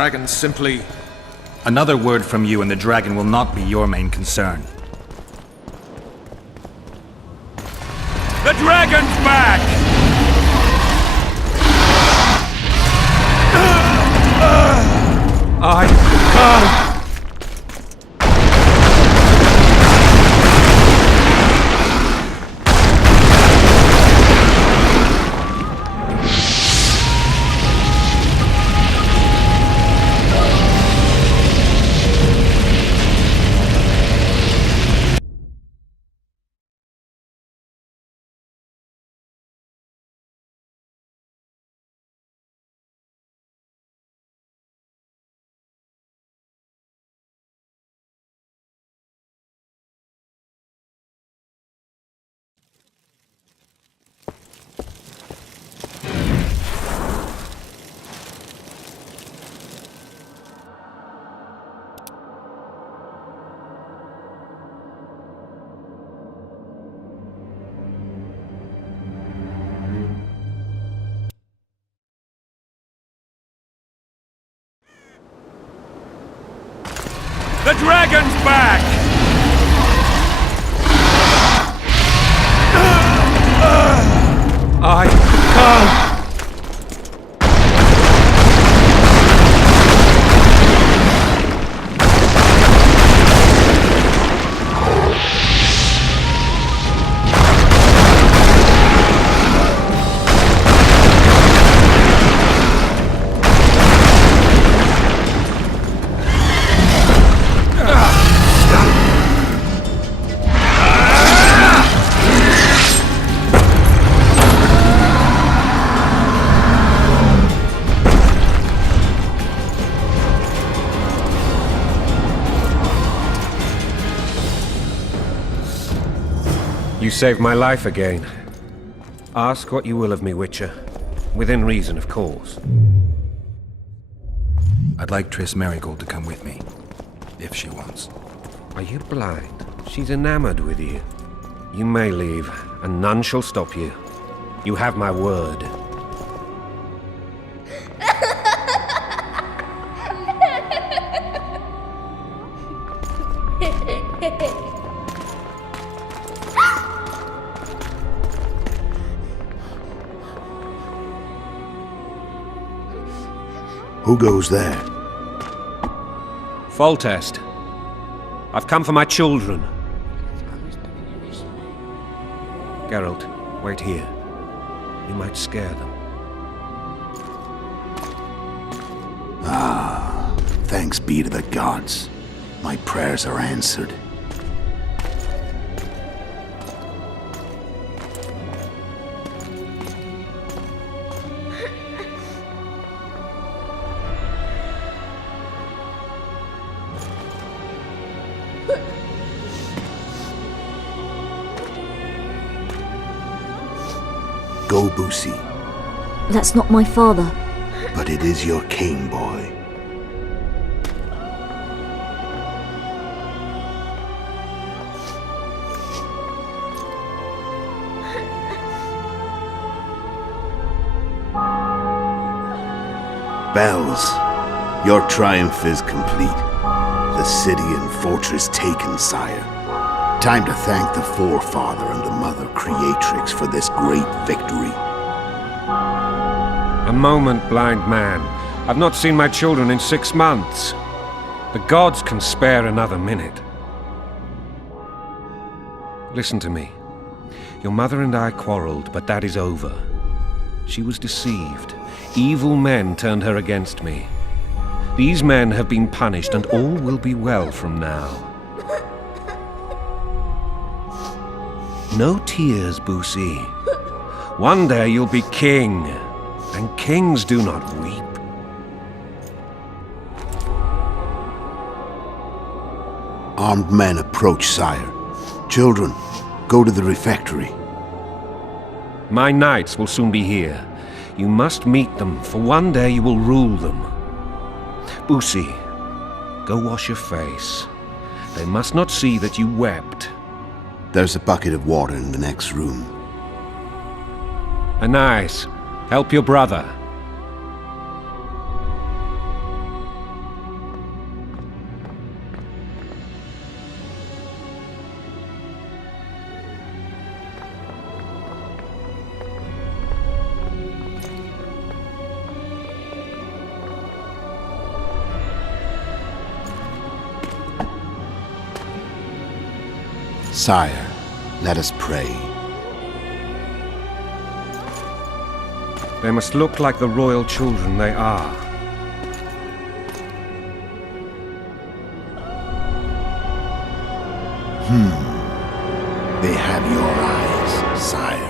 Dragon simply... Another word from you and the dragon will not be your main concern. The dragon's back! I can't... The dragon's back! I can't... You saved my life again. Ask what you will of me, Witcher. Within reason, of course. I'd like Triss Merigold to come with me, if she wants. Are you blind? She's enamored with you. You may leave, and none shall stop you. You have my word. Who goes there? Foltest. I've come for my children. Geralt, wait here. You might scare them. Thanks be to the gods. My prayers are answered. Go, Boosie. That's not my father. But it is your king, boy. Bells, your triumph is complete. The city and fortress taken, sire. Time to thank the Forefather and the Mother Creatrix for this great victory. A moment, blind man. I've not seen my children in 6 months. The gods can spare another minute. Listen to me. Your mother and I quarreled, but that is over. She was deceived. Evil men turned her against me. These men have been punished, and all will be well from now. No tears, Boosie. One day you'll be king, and kings do not weep. Armed men approach, sire. Children, go to the refectory. My knights will soon be here. You must meet them, for one day you will rule them. Boosie, go wash your face. They must not see that you wept. There's a bucket of water in the next room. Anais, help your brother. Sire, let us pray. They must look like the royal children they are. They have your eyes, sire.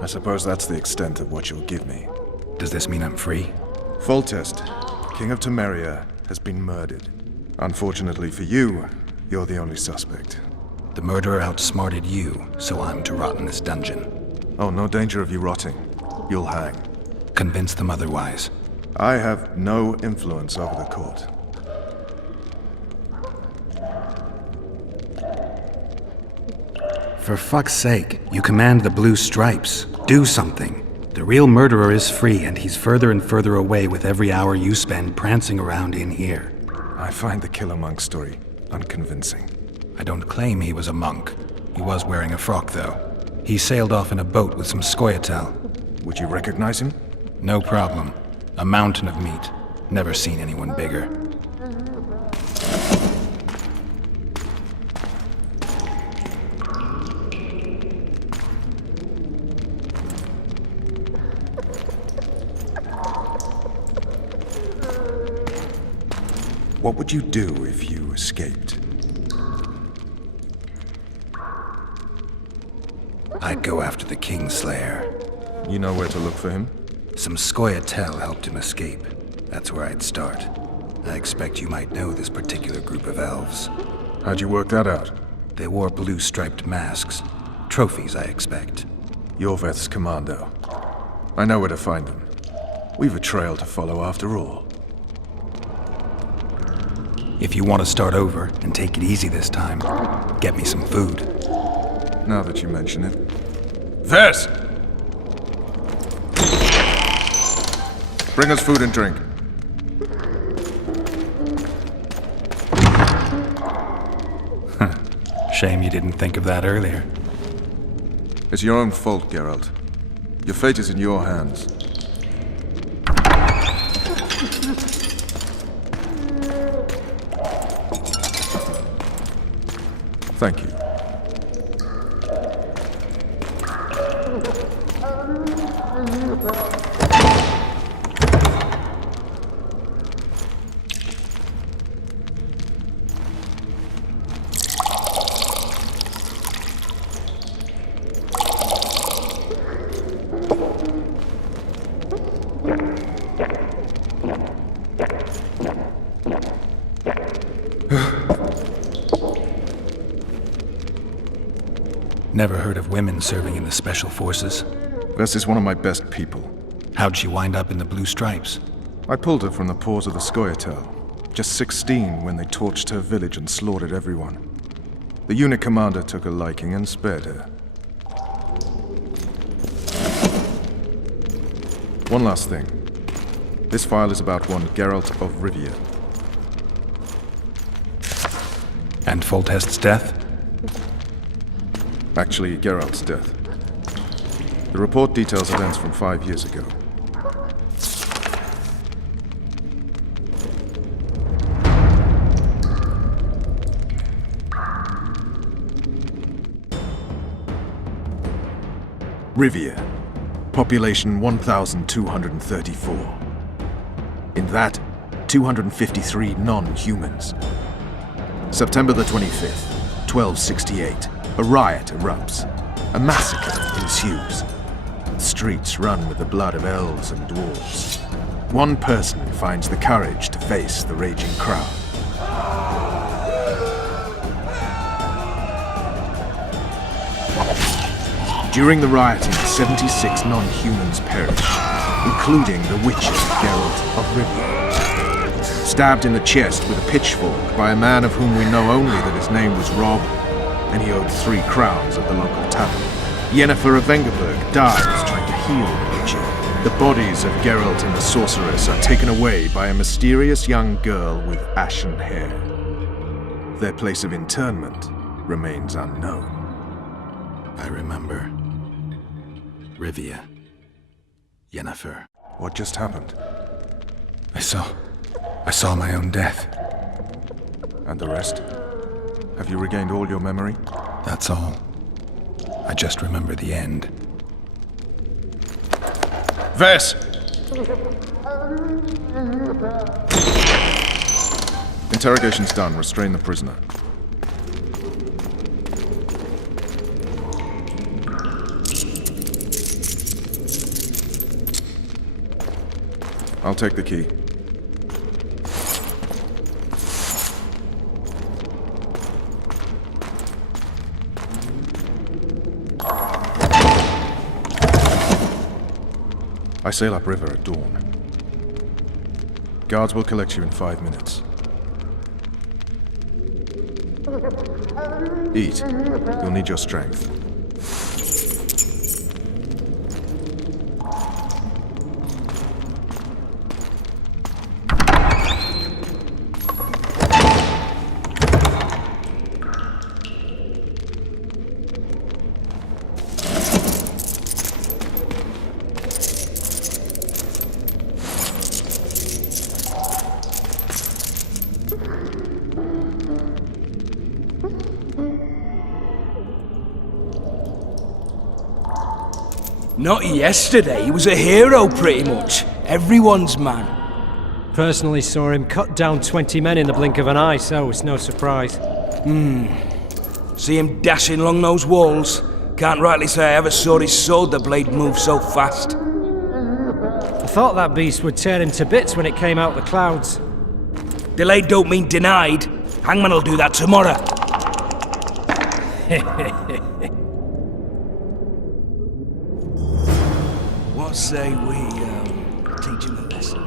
I suppose that's the extent of what you'll give me. Does this mean I'm free? Foltest, King of Temeria, has been murdered. Unfortunately for you, you're the only suspect. The murderer outsmarted you, so I'm to rot in this dungeon. Oh, no danger of you rotting. You'll hang. Convince them otherwise. I have no influence over the court. For fuck's sake, you command the Blue Stripes. Do something. The real murderer is free, and he's further and further away with every hour you spend prancing around in here. I find the Killer Monk story unconvincing. I don't claim he was a monk. He was wearing a frock, though. He sailed off in a boat with some Scoia'tael. Would you recognize him? No problem. A mountain of meat. Never seen anyone bigger. What would you do if you escaped? I'd go after the Kingslayer. You know where to look for him? Some Scoia'tael helped him escape. That's where I'd start. I expect you might know this particular group of elves. How'd you work that out? They wore blue-striped masks. Trophies, I expect. Yorveth's commando. I know where to find them. We've a trail to follow after all. If you want to start over and take it easy this time, get me some food. Now that you mention it. Vess! Bring us food and drink. Shame you didn't think of that earlier. It's your own fault, Geralt. Your fate is in your hands. Thank you. Never heard of women serving in the Special Forces. Vess is one of my best people. How'd she wind up in the Blue Stripes? I pulled her from the paws of the Scoia'tael. Just 16 when they torched her village and slaughtered everyone. The unit commander took a liking and spared her. One last thing. This file is about one Geralt of Rivia. And Foltest's death? Actually, Geralt's death. The report details events from 5 years ago. Rivia. Population 1,234. In that, 253 non-humans. September the 25th, 1268. A riot erupts. A massacre ensues. The streets run with the blood of elves and dwarves. One person finds the courage to face the raging crowd. During the rioting, 76 non-humans perish, including the witcher Geralt of Rivia. Stabbed in the chest with a pitchfork by a man of whom we know only that his name was Rob, and he owed 3 crowns at the local tavern. Yennefer of Vengerberg dies trying to heal the witcher. The bodies of Geralt and the sorceress are taken away by a mysterious young girl with ashen hair. Their place of interment remains unknown. I remember. Rivia. Yennefer. What just happened? I saw my own death. And the rest? Have you regained all your memory? That's all. I just remember the end. Vess! Interrogation's done. Restrain the prisoner. I'll take the key. I sail upriver at dawn. Guards will collect you in 5 minutes. Eat. You'll need your strength. Not yesterday, he was a hero pretty much. Everyone's man. Personally saw him cut down 20 men in the blink of an eye, so it's no surprise. See him dashing along those walls? Can't rightly say I ever saw his sword the blade move so fast. I thought that beast would tear him to bits when it came out the clouds. Delayed don't mean denied. Hangman'll do that tomorrow. What say we teach him a lesson?